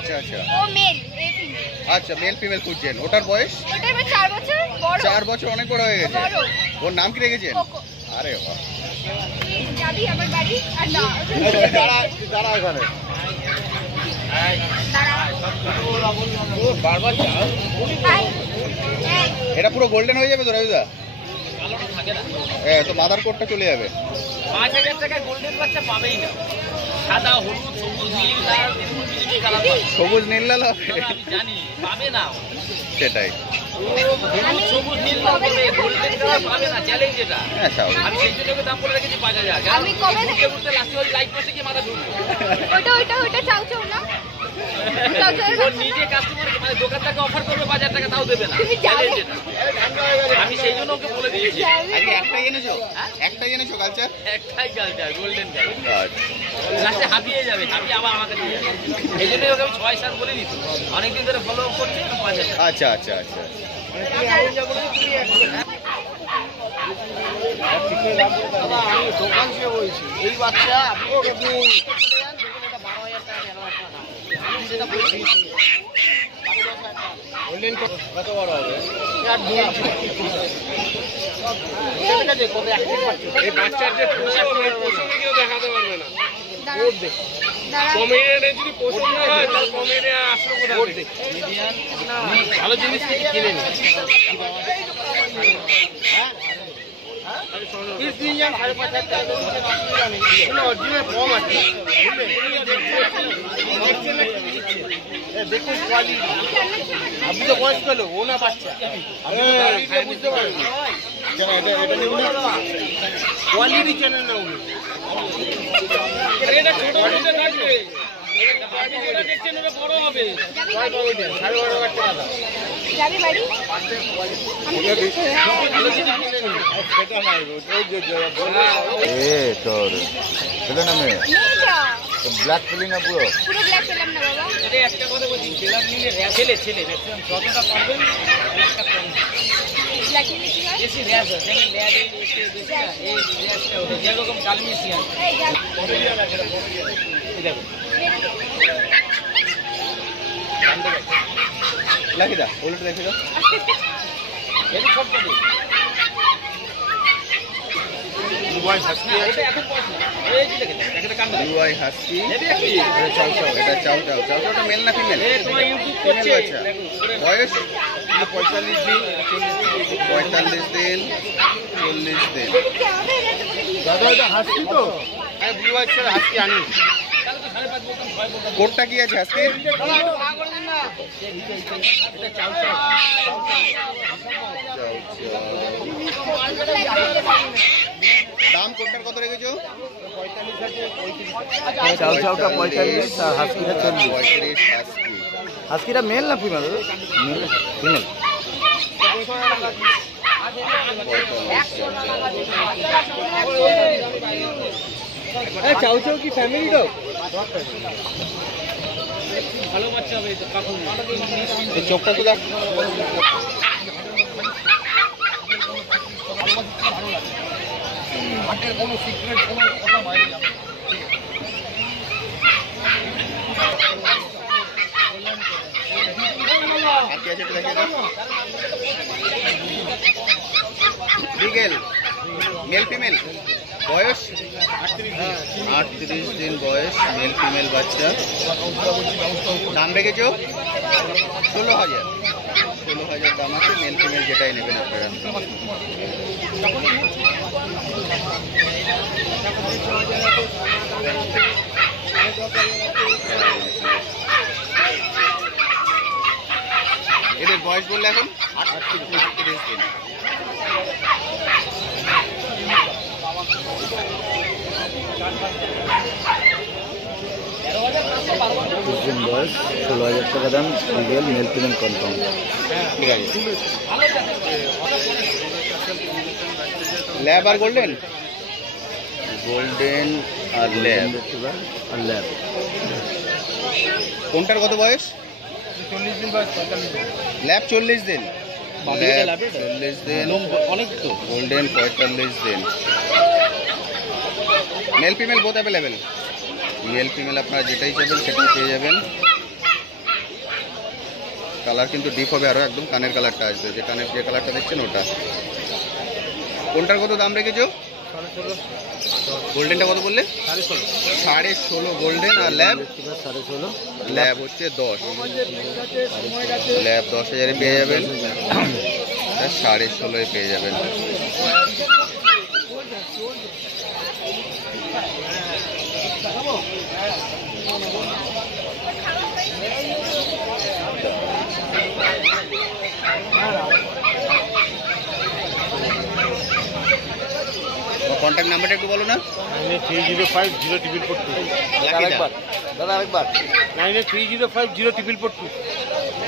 আচ্ছা আচ্ছা, ও mail, a female. আচ্ছা মেল ফিমেল খুঁজছেন। ওটার বয়স? ওটার বয়স 4 বছর। বড় 4 বছর, অনেক বড় হয়ে গেছে। বড়। ওর নাম কি রেখেছেন? কোকো। আরে বাহ, যাবি আমার বাড়ি? আর না দাঁড়া এখানে। বারবার যাও। হাই। এটা পুরো গোল্ডেন হয়ে যাবে তো রাজুদা? হ্যাঁ, তো মাদার কোটটা চলে যাবে। 5000 টাকায় গোল্ডেন বাচ্চা পাবেই না। সাদা, হলুদ, সবুজ, নীল, লাল, কালার পাবে। সবুজ নীল লাল হবে? আমি জানি পাবে না। সেটাই। হলুদ, সবুজ, নীল, লাল পাবে, গোল্ডেন কালার পাবে না, চ্যালেঞ্জ এটা। হ্যাঁ স্বাভাবিক। আমি সেই জন্য দাম বলে রেখেছি 5000। আমি কবে ঘুরতে ঘুরতে লাস্টে ওই লাইট মাসে কি মাথা ঢুকলো। ওটা চাও চাও না। ও নিজে কাস্টমার মানে দোকানদারকে অফার করবে 5000 টাকা, তাও দেবে না। তুমি জানো। আমি সেই জন্য ওকে বলে দিয়েছি। আজকে একটাই এনেছো? একটাই এনেছো কালচার? একটাই কালচার, গোল্ডেন কালার। আচ্ছা লাস্টে হাবিয়ে যাবে, হাবিয়ে আবার আমাকে দিয়ে যাবে। এই জন্যই ওকে আমি 6-7 বলে দিচ্ছি। অনেকদিন ধরে ফলো করছি। আচ্ছা আচ্ছা আচ্ছা। দাদা আমি দোকান থেকে বলছি, এই বাচ্চা আপনি ওকে দিন চলে যান, দেখুন এটা 12,000 টাকা 13,000 টাকা দাম। আমি যেটা বলছি কত বড় হবে? ঠিক আছে, কত অ্যাক্টিভ বাচ্চা এই বাচ্চার যে পোশাক কেউ দেখাতে পারবে না। দাঁড়া। যদি পছন্দ হয় তাহলে কমেডি আসলে কোথায় মিডিয়ান ভালো জিনিস কি কিনে নি। পিস নিয়ে যান 5,500 টাকা অরিজিনাল কম আছে দেখুন কোয়ালিটি। আপনি তো বয়স পেলো ও না বাচ্চা, আপনি বুঝতে পারেন কোয়ালিটি চ্যানেল না উনি। এটা ছোট ছোট থাকবে, আপনি যেটা দেখছেন ওটা বড় হবে। 12,500 টাকা। যাবি বাড়ি? তোর সেটা নামে মেয়েটা। ব্ল্যাক ফিলি না পুরো? পুরো ব্ল্যাক পেলাম না বাবা। এটা একটা কথা বলছি, জেলার নিলে ছেলে ছেলে ম্যাক্সিমাম যতটা পারবেন একটা কম ব্ল্যাক নিলে কি হয়? বেশি র্যাশ হয়। যেমন ল্যাড এসে বেশি না, এই র্যাশটা ওঠে যেরকম ডালমিশিয়ান। এই যা। এই দেখো লাখিদা ওলটা দেখে দাও। এই সব করে এটা এখন পয়সা এই যে দেখেন এটা কান্ড দেখো। UI husky. হেভি একটি এটা চাও চাও, এটা চাও চাও। চাও চাওটা মেল না ফিমেল? এই তোমার ইউটিউব ফিমেল করছে বাচ্চা। বয়স? 45 দিন, 45 দিন, 40 দিন। কি হবে না তোমাকে দিয়ে? দাদা এটা হাসি তো, হ্যাঁ ব্লু আইসের হাসি আনি। তাহলে তো 5.5 বলতাম 6 বলতাম। কোটটা কি আছে হাস্কির? এটা চাও চাও দাম কোটটার কত রেখেছো? চাউ চাউটা 45 আর হাসকিটা 40। 35 হাস্কি। হাসকিটা মেল না female? Male female. Chow chow কি ফ্যামিলি ডগ? ভালো বাচ্চা হবে এটা কাকুর। এই চোখটা তো দেখ। কোনো সিক্রেট কোনো কথা বাইরে যাবে না। আর কি আছে একটু দেখিয়ে দাও। বিগেল, মেল ফিমেল। বয়স? 38 দিন বয়স, মেল ফিমেল বাচ্চা। দাম রেখেছো 16,000। 16,000 দাম আছে, মেল ফিমেল যেটাই নেবেন আপনারা। এদের বয়স বললে এখন 38 দিন। দিন বয়স, 16,000 টাকা দাম, বিগেল মেল ফিমেল কনফার্ম। ঠিক আছে। ল্যাব আর গোল্ডেন? গোল্ডেন আর ল্যাব। আর ল্যাব কোনটার কত বয়স? 40 দিন বয়স, 45 দিন। ল্যাব 40 দিন, ল্যাব 40 দিন, অনেক তো গোল্ডেন 45 দিন। Male female both available. Male female আপনারা যেটাই চাইবেন সেটাই পেয়ে যাবেন। কালার কিন্তু ডিপ হবে আরো, একদম কানের কালারটা আসবে, যে কানের যে কালারটা দেখছেন ওটা। কোনটার কত দাম রেখেছো? গোল্ডেনটা কত বললে? 16.5 গোল্ডেন। আর ল্যাব? 16.5। ল্যাব হচ্ছে 10, ল্যাব 10,000 পেয়ে যাবেন, 16.5 পেয়ে যাবেন। কন্ট্যাক্ট নাম্বারটা একটু বলো না। 93050422। দাদা আরেকবার 93050422।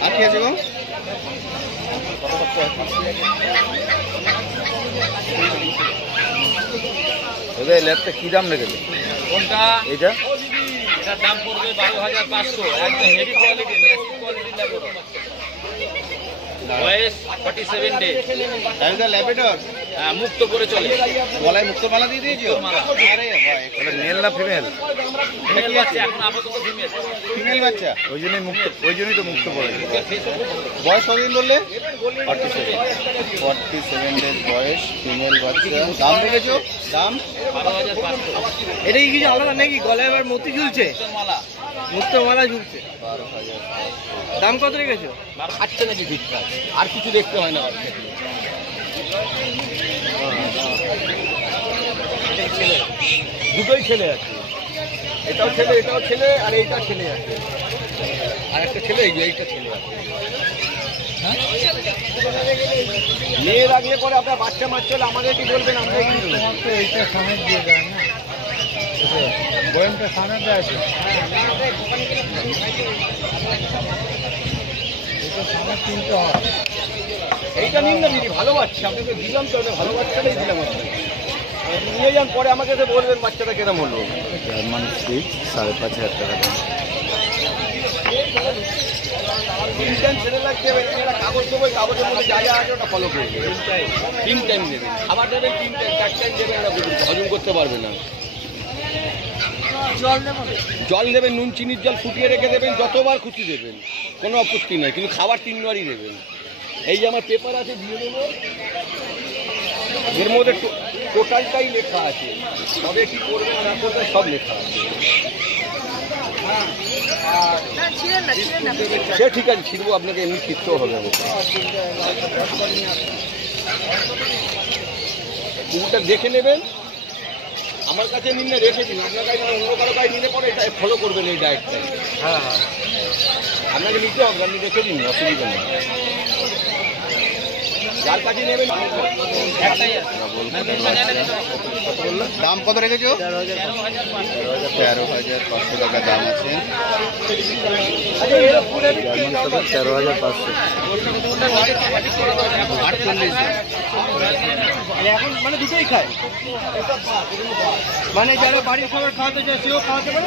আর কি আছে গো? দাদা এই ল্যাবটা কি দাম রেখেছে? কোনটা? এটা এটার দাম পড়বে 12,500। একদম হেভি কোয়ালিটি, ন্যাশনাল কোয়ালিটি লাগবে। বয়স 47 ডে। ল্যাবেটর মুক্ত করে চলে। গলায় মুক্ত মালা দিয়ে দিয়েছো? আরে ভাই, মেল না ফিমেল? ফিমেল বাচ্চা, এখন আপাতত ফিমেল। ফিমেল বাচ্চা, ওই জন্যই তো মুক্ত পড়ে। বয়স কতদিন বললে? 47 ডেজ বয়স, ফিমেল বাচ্চা। দাম রেখেছো? দাম 12,500। এটা কি কিছু আলাদা নাকি? গলায় এবার মতি ঝুলছে, মালা মুক্ত মালা ঝুলছে। 12,000। দাম কত রেখেছো? খাচ্ছে নাকি ঠিকঠাক, আর কিছু দেখতে হয় না। দুটোই ছেলে আছে, এটাও ছেলে এটাও ছেলে, আর এইটা ছেলে আছে, আর একটা ছেলে এইটা ছেলে আছে। মেয়ে রাখলে পরে আপনার বাচ্চা মাচ্চা হলে আমাদের কি বলবেন? আমরা এইটা সামনে দিয়ে দেয় না, বয়ামটা সামনে দেয় আছে। এইটা নিন না দিদি, ভালো বাচ্চা আপনাকে দিলাম তো, ভালো বাচ্চাটাই দিলাম আপনাকে। নিয়ে যান, পরে আমাকে এসে বলবেন বাচ্চাটা কেরম হলো। জার্মান স্পিচ 5,500 টাকা দাম। তিন ছেলে লাগছে, কাগজ দেবো, কাগজের মধ্যে যা যা আছে ওটা ফলো করবে। 3 টাইম দেবেন খাবার, দেবেন 3 টাইম, 4 টাইম দেবেন না, হজম করতে পারবে না। জল দেবেন, নুন চিনির জল ফুটিয়ে রেখে দেবেন, যতবার খুশি দেবেন, কোনো আপত্তি নয়, কিন্তু খাবার 3 বারই দেবেন। এই যে আমার পেপার আছে দিয়ে দেবো, এর মধ্যে টোটালটাই লেখা আছে, তবে কি করবেন না করবেন সব লেখা আছে। সে ঠিক আছে, ছিড়বো, আপনাকে এমনি ছিটতেও হবে। কুকুরটা দেখে নেবেন, আমার কাছে নিলে রেখে দিন, আপনার কাছে অন্য কারো কাছে নিলে পরে এটা ফলো করবেন এই ডায়েটটা। হ্যাঁ, আপনাকে নিতে হবে, আপনি রেখে দিন, অসুবিধা নেই। যার কাছে নেবেন দাম কত রেখেছো? 13,500 টাকা দাম আছে। 13,500। এখন মানে দুটোই খায়, মানে যারা বাড়ির খাবার খাওয়াতে চায় সেও খাওয়াতে পারে।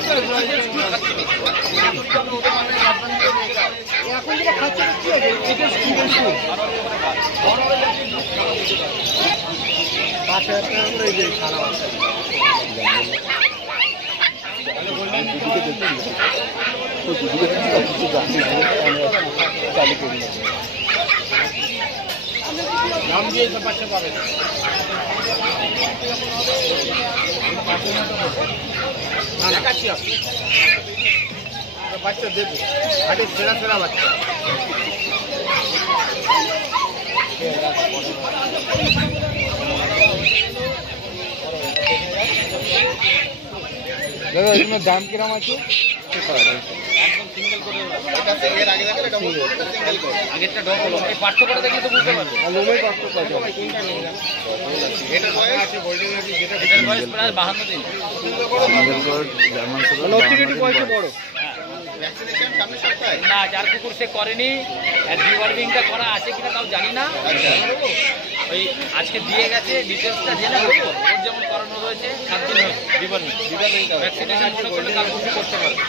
এখন যেটা খাচ্ছে কি আছে, এটা স্টুডেন্ট ফুড। 5,000 টাকা করে এই যে সারা চালু করি নাম দিয়ে সব বাচ্চা পাবে। বাচ্চা দেবে, আগে সেরা সেরা বাচ্চা। দাদা এগুলোর দাম কিরম আছে? একদম সিঙ্গেল করে। এটা সিঙ্গেল আগে দেখলে ডবল, এটা সিঙ্গেল করে। আগেরটা ডবল, এই পার্থক্য করে দেখলে তো বুঝতে পারবে। লোমের পার্থক্য আছে। এটা বয়স আছে গোল্ডেন আছে, যেটা এটার বয়স প্রায় 52 দিন। মানে ওর থেকে একটু বয়সে বড়। ভ্যাকসিনেশন সামনের সপ্তাহে? না, যার কুকুর সে করেনি, ডিওয়ার্মিংটা করা আছে কিনা তাও জানি না। ওই আজকে দিয়ে গেছে, ডিটেলসটা জেনে নেবো। ওর যেমন করানো রয়েছে 7 দিন হয়েছে ডিওয়ার্মিং, ভ্যাকসিনেশন মনে করলে তার কুকুর করতে পারবে।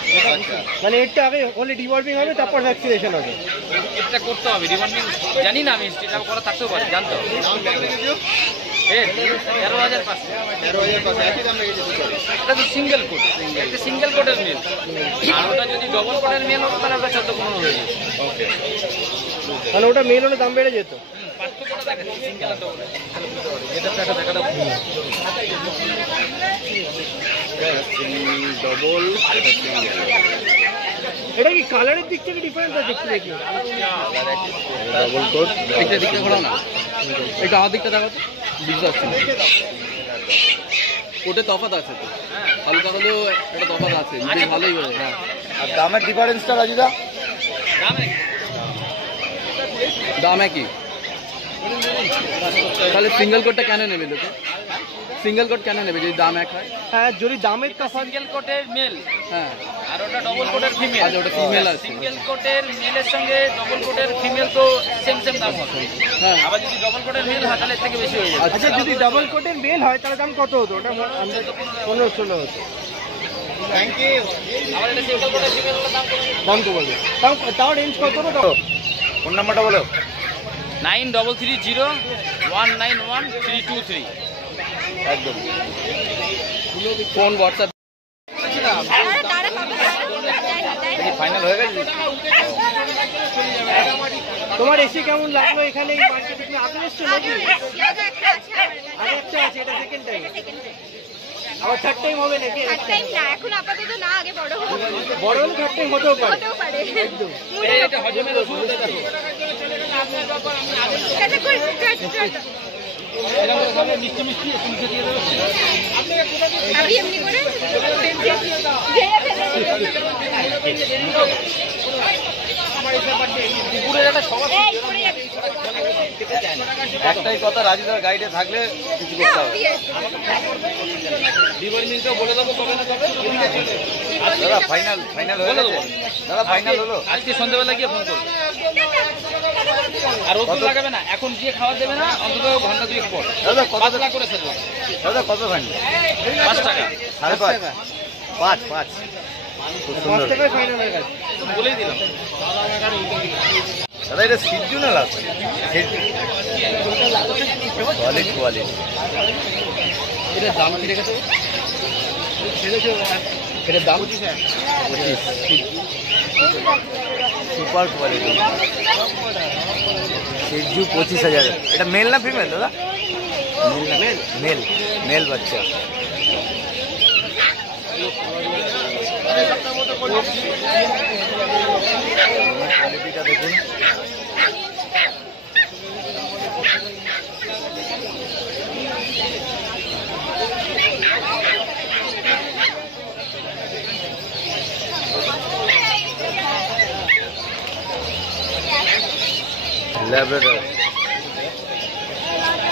মানে এরটা আগে হলে ডিওয়ার্মিং হবে, তারপর ভ্যাকসিনেশন হবে। এটা করতে হবে ডিওয়ার্মিং, জানি না আমি, সেটা করা থাকতেও পারে, জানতে হবে। দাম কত রেখেছো? 13,500। 13,500 একই দাম রেখেছে দুটো। এটা তো সিঙ্গেল কোট, একটা সিঙ্গেল কোটের মেল। আর ওটা যদি ডবল কোটের মেল হতো তাহলে ওটা 14-15 হয়ে যেত। ওকে। মানে ওটা মেল হলে দাম বেড়ে যেত। পার্থক্যটা দেখেন সিঙ্গেল আর ডবল। এটা তো একটা দেখাটা ডবল সিঙ্গেল। এটা কি কালারের দিক থেকে ডিফারেন্স আছে দেখতে দেখি? ডবল কোট এটা দিকটা ঘোরাও না, এটা আমার দিকটা দেখো তো, বুঝতে পারছি না। কোটে তফাৎ আছে তো, হালকা হলেও একটা তফাৎ আছে, বেশ ভালোই হয়। হ্যাঁ, আর দামের ডিফারেন্সটা রাজুদা? দাম একই। তাহলে সিঙ্গেল কোটটা কেন নেবে লোকে? সিঙ্গেল কোট কেন নেবে যদি দাম এক হয়? হ্যাঁ, যদি দামের তফাৎ। সিঙ্গেল কোটের মেল, হ্যাঁ, আর ওটা ডবল কোটের ফিমেল। আচ্ছা, ওটা ফিমেল আছে। সিঙ্গেল কোটের মেলের সঙ্গে ডবল কোটের ফিমেল তো সেম দাম হবে। হ্যাঁ, আবার যদি ডবল কোটের মেল হয় তাহলে এর থেকে বেশি হয়ে যাবে। আচ্ছা, যদি ডাবল কোটের মেল হয় তাহলে দাম কত হতো? ওটা 15-16 হতো। আবার এটা সিঙ্গেল কোটের ফিমেল হলে দাম কত? দাম তো বলবে, তাও রেঞ্জ কত হতো? ফোন নাম্বারটা বলো। 9330191323। একদম ফোন হোয়াটসঅ্যাপ। তারা পাবে ফাইনাল হয়ে গেছে। তোমার এসে কেমন লাগলো এখানে এই মার্কেটে? তুমি আগে এসছো নাকি? একটা আছে আগে একটা আছে, এটা সেকেন্ড টাইম। আবার থার্ড টাইম হবে নাকি? থার্ড টাইম না, এখন আপাতত না, আগে বড় হোক, বড় হলে থার্ড টাইম হতেও পারে। হতেও পারে। একদম। এটা হজমের ওষুধ দেখো। এটা কই চট এরকম করে মিষ্টি মিষ্টি একটু মিষ্টি দিয়ে দেবো। আমি এমনি করে দুপুরের একটা সভা একটাই কথা, রাজুদার গাইডে থাকলে কিছু করতে হবে। ডিপার্টমেন্টকেও বলে দেবো কবে না কবে। দাদা ফাইনাল হয়ে গেছে? দাদা ফাইনাল হলো? আজকে সন্ধ্যাবেলা গিয়ে ফোন করবো। আর ওষুধ লাগাবে না, এখন গিয়ে খাওয়া দেবে না, অন্তত ঘন্টা 2 পর। দাদা কত? পাতলা করে ফেলবো। দাদা কত ফাইনাল? 5 টাকা 5.5? 5 খুব 5 সুন্দর। টাকায় ফাইনাল হয়ে গেছে। বলেই দিলাম। দাদা এটা সিজনাল আছে, কোয়ালিটি। এটার দাম কি রেখেছো? এটার দাম 25 সুপার কোয়ালিটি সিজু 25,000। এটা মেল না ফিমেল দাদা? মেল বাচ্চা। কোয়ালিটিটা দেখুন। ল্যাব্রাডর।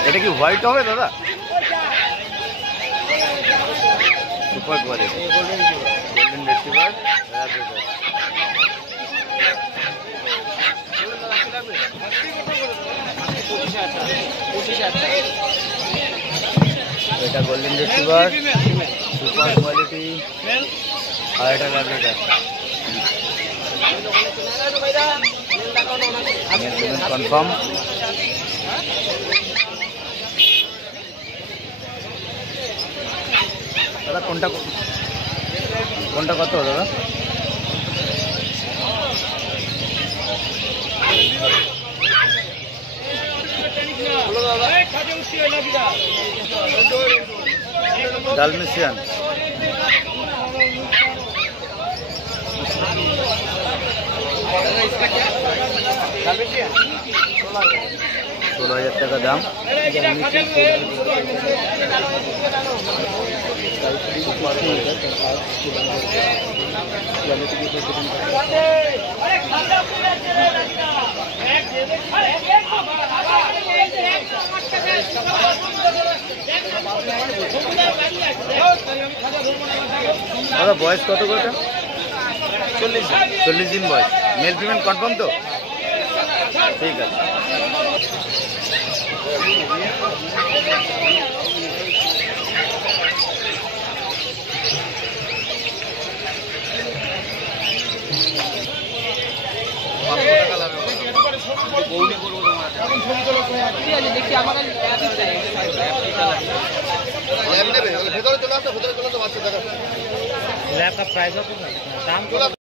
এটা কি হোয়াইট হবে দাদা? Super quality golden retriever Labrador. এটা গোল্ডেন রিট্রিভার সুপার কোয়ালিটি, আর এটা ল্যাব্রাডর। কনফার্ম। দাদা কোনটা কত দাদা? ডালমেশিয়ান। 16,000 টাকা দাম। দাদা বয়স কত করে? 40 দিন বয়স। মেল ফিমেল কনফার্ম তো? ঠিক আছে। বৌনি করবো তোমার ঠিক আছে দেখি আমার ল্যাব নেবে ভেতরে চলে আসো, ভেতরে চলে আসো, বাচ্চা দেখা ল্যাব का प्राइस दाम